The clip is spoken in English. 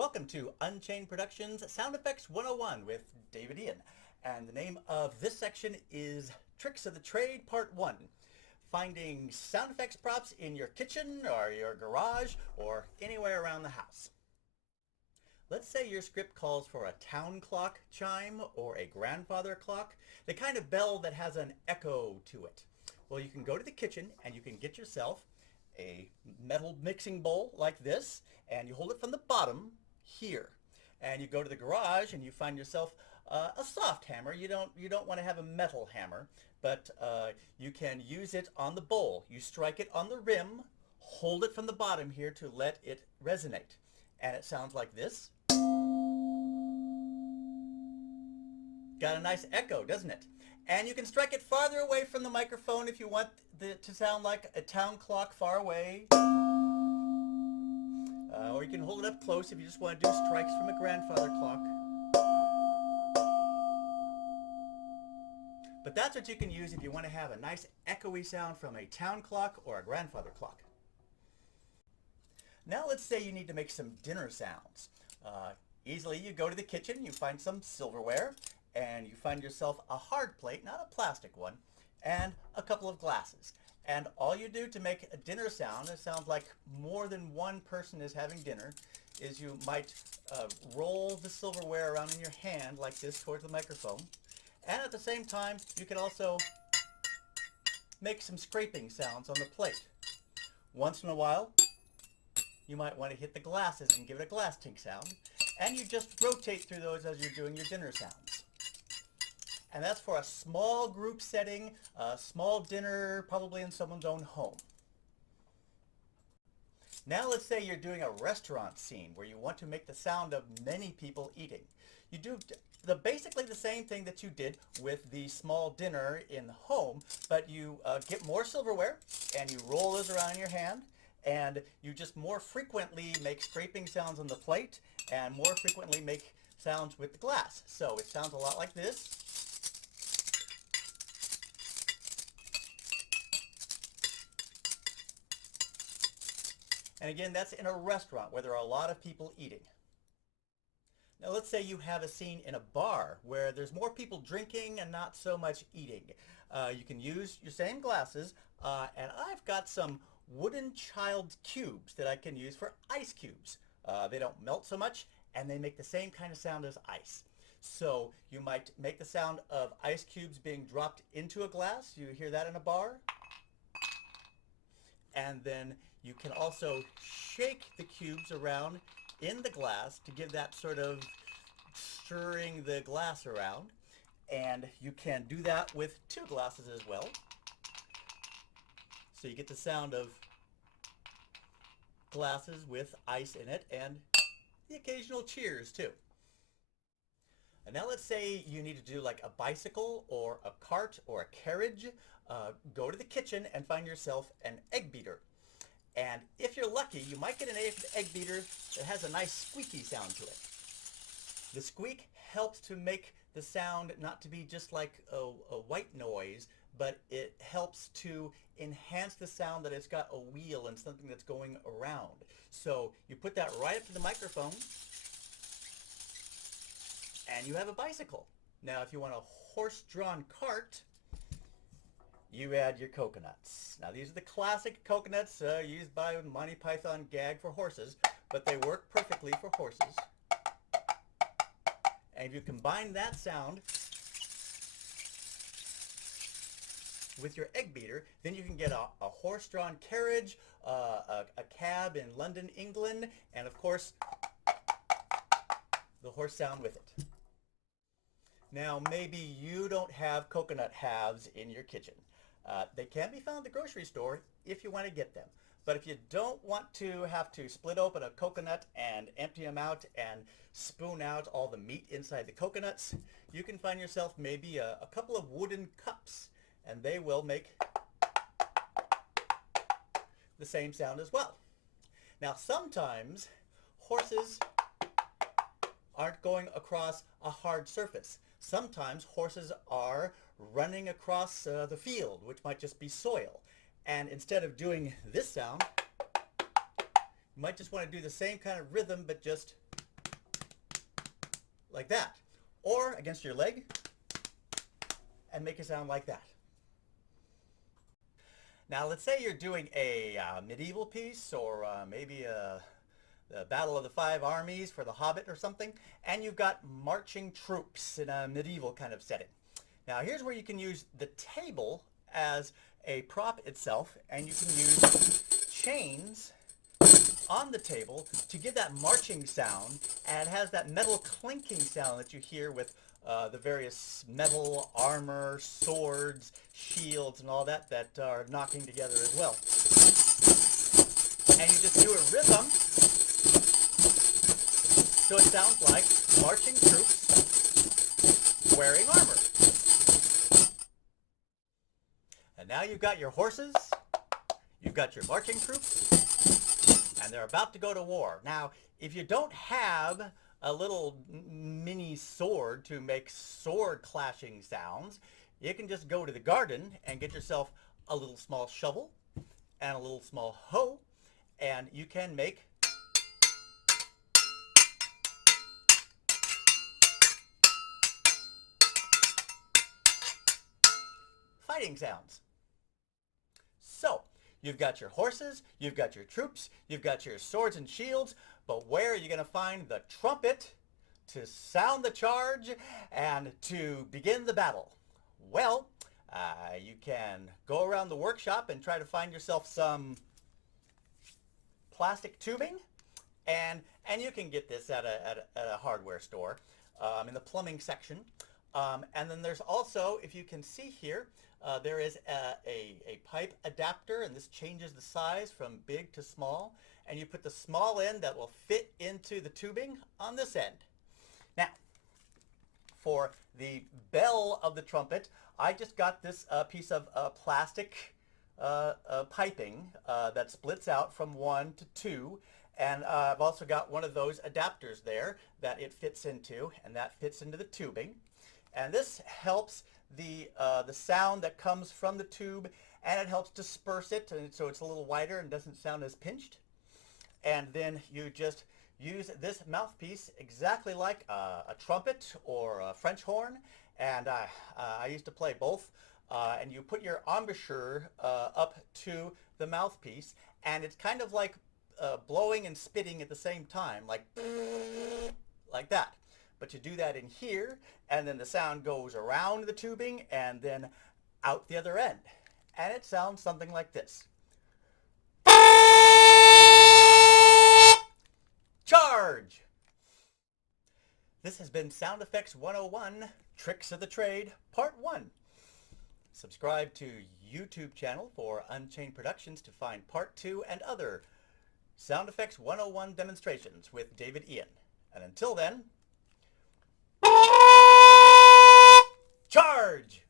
Welcome to Unchained Productions Sound Effects 101 with David Ian. And the name of this section is Tricks of the Trade Part 1. Finding sound effects props in your kitchen or your garage or anywhere around the house. Let's say your script calls for a town clock chime or a grandfather clock, the kind of bell that has an echo to it. Well, you can go to the kitchen and you can get yourself a metal mixing bowl like this, and you hold it from the bottom here. And you go to the garage and you find yourself a soft hammer. You don't want to have a metal hammer, but you can use it on the bowl. You strike it on the rim, hold it from the bottom here to let it resonate. And it sounds like this. Got a nice echo, doesn't it? And you can strike it farther away from the microphone if you want it to sound like a town clock far away. Or you can hold it up close if you just want to do strikes from a grandfather clock. But that's what you can use if you want to have a nice echoey sound from a town clock or a grandfather clock. Now let's say you need to make some dinner sounds. Easily you go to the kitchen, you find some silverware, and you find yourself a hard plate, not a plastic one, and a couple of glasses. And all you do to make a dinner sound, it sounds like more than one person is having dinner, is you might roll the silverware around in your hand like this towards the microphone. And at the same time, you can also make some scraping sounds on the plate. Once in a while, you might want to hit the glasses and give it a glass tink sound. And you just rotate through those as you're doing your dinner sounds. And that's for a small group setting, a small dinner, probably in someone's own home. Now let's say you're doing a restaurant scene where you want to make the sound of many people eating. You do basically the same thing that you did with the small dinner in the home, but you get more silverware and you roll those around in your hand, and you just more frequently make scraping sounds on the plate and more frequently make sounds with the glass. So it sounds a lot like this. And again, that's in a restaurant where there are a lot of people eating. Now let's say you have a scene in a bar where there's more people drinking and not so much eating. You can use your same glasses, and I've got some wooden child cubes that I can use for ice cubes. They don't melt so much, and they make the same kind of sound as ice. So you might make the sound of ice cubes being dropped into a glass. You hear that in a bar. And then you can also shake the cubes around in the glass to give that sort of stirring the glass around. And you can do that with two glasses as well. So you get the sound of glasses with ice in it and the occasional cheers too. And now let's say you need to do like a bicycle or a cart or a carriage. Go to the kitchen and find yourself an egg beater. And if you're lucky, you might get an egg beater that has a nice squeaky sound to it. The squeak helps to make the sound not to be just like a white noise, but it helps to enhance the sound that it's got a wheel and something that's going around. So you put that right up to the microphone and you have a bicycle. Now if you want a horse-drawn cart, you add your coconuts. Now these are the classic coconuts used by Monty Python gag for horses, but they work perfectly for horses. And if you combine that sound with your egg beater, then you can get a horse-drawn carriage, a cab in London, England, and of course the horse sound with it. Now maybe you don't have coconut halves in your kitchen. They can be found at the grocery store if you want to get them. But if you don't want to have to split open a coconut and empty them out and spoon out all the meat inside the coconuts, you can find yourself maybe a couple of wooden cups, and they will make the same sound as well. Now sometimes horses aren't going across a hard surface. Sometimes horses are running across the field, which might just be soil. And instead of doing this sound, you might just want to do the same kind of rhythm, but just like that. Or against your leg and make a sound like that. Now let's say you're doing a medieval piece or maybe the Battle of the Five Armies for The Hobbit or something, and you've got marching troops in a medieval kind of setting. Now here's where you can use the table as a prop itself, and you can use chains on the table to give that marching sound, and it has that metal clinking sound that you hear with the various metal armor, swords, shields, and all that are knocking together as well. And you just do a rhythm so it sounds like marching troops wearing armor. And now you've got your horses, you've got your marching troops, and they're about to go to war. Now, if you don't have a little mini sword to make sword clashing sounds, you can just go to the garden and get yourself a little small shovel and a little small hoe, and you can make fighting sounds. So, you've got your horses, you've got your troops, you've got your swords and shields, but where are you going to find the trumpet to sound the charge and to begin the battle? Well, you can go around the workshop and try to find yourself some plastic tubing, and you can get this at a hardware store in the plumbing section. And then there's also, if you can see here, there is a pipe adapter, and this changes the size from big to small, and you put the small end that will fit into the tubing on this end. Now, for the bell of the trumpet, I just got this piece of plastic piping that splits out from 1 to 2, and I've also got one of those adapters there that it fits into, and that fits into the tubing. And this helps the sound that comes from the tube, and it helps disperse it, and so it's a little wider and doesn't sound as pinched. And then you just use this mouthpiece exactly like a trumpet or a French horn, and I used to play both. And you put your embouchure up to the mouthpiece, and it's kind of like blowing and spitting at the same time, like that. But you do that in here, and then the sound goes around the tubing and then out the other end. And it sounds something like this. Charge! This has been Sound Effects 101, Tricks of the Trade, Part 1. Subscribe to YouTube channel for Unchained Productions to find Part 2 and other Sound Effects 101 demonstrations with David Ian. And until then, charge!